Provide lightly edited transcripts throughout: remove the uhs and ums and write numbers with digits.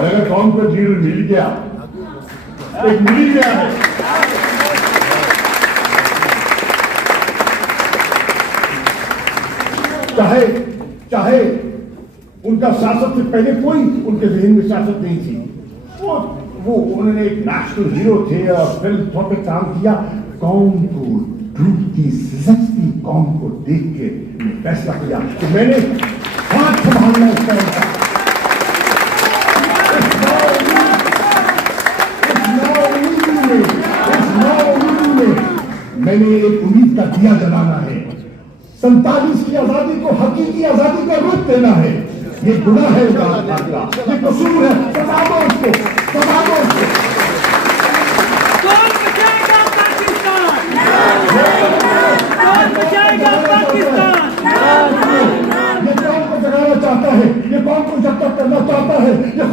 और अगर कौन को लीडर मिल गया, एक मिल गया है, चाहे उनका शासक से पहले कोई उनके जहन में शासक नहीं थी, वो उन्होंने एक नेशनल हीरो थे और फिल्म पे काम किया। कौम को डूबती सिसकती कौम को देख के फैसला किया कि मैंने हाथ संभालना है। मैंने एक उम्मीद का दिया जलाना है। 47 की आजादी को हकीकी आजादी का रूप देना है। ये गुनाह है इमरान खान का, ये कसूर है। सजा दो उसको, सजा दो उसको। कौन बचाएगा पाकिस्तान? कौन बचाएगा पाकिस्तान? ये कौन को जगाना चाहता है, ये कौन को जब तक करना चाहता है, ये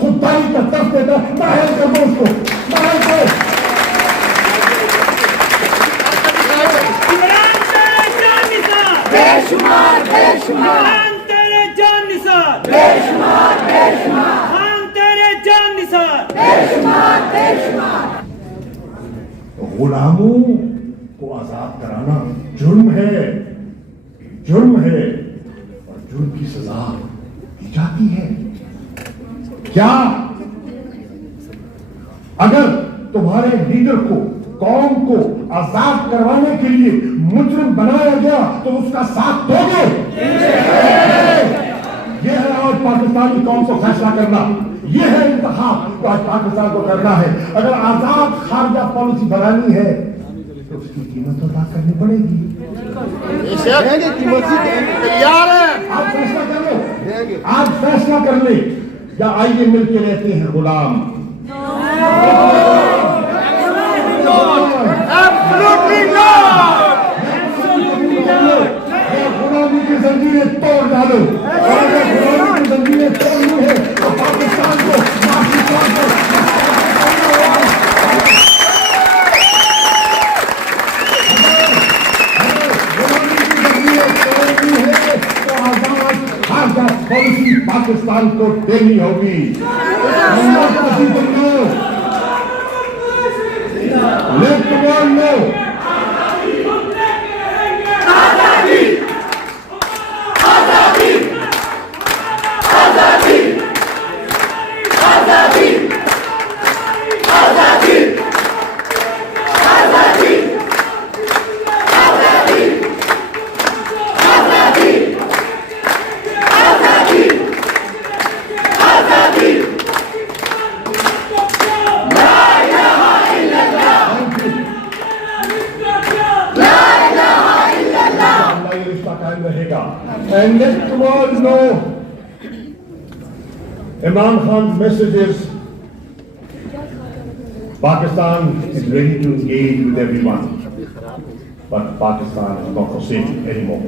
खुददारी का तर्क देता है। नाहल कर दो उसको, नाहल करो। बेशुमार बेशुमार तेरे जान निसार, बेशुमार बेशुमार हम तेरे जान निसार, बेशुमार बेशुमार। गुलामों को आजाद कराना जुर्म है, जुर्म है और जुर्म की सजा दी जाती है। क्या अगर तुम्हारे लीडर को, कौम को आजाद करवाने के लिए मुजरिम बनाया गया तो उसका साथ दोगे? यह है आज पाकिस्तानी कौम को फैसला करना, यह है इंतखाब तो आज पाकिस्तान को करना है। अगर आजाद खारजा पॉलिसी बनानी है तो उसकी कीमत अदा करनी पड़ेगी। कीमत तैयार है। आज फैसला कर लो, आज फैसला कर ले, या आइए मिलके रहते हैं गुलाम। गुलामी की जंजीरें तोड़ डालो, और अगर गुलामी की जंजीरें तोड़नी है तो पाकिस्तान को पाकिस्तान को गुलामी की जंजीरें तोड़नी है तो आजाद खारजा पॉलिसी पाकिस्तान को देनी होगी। Let the world know. आजादी, आजादी, आजादी, आजादी, आजादी, आजादी, आजादी, आजादी, आजादी, आजादी। And let the world know Imran Khan's message is Pakistan is ready to engage with everyone, but Pakistan is not for sale anymore.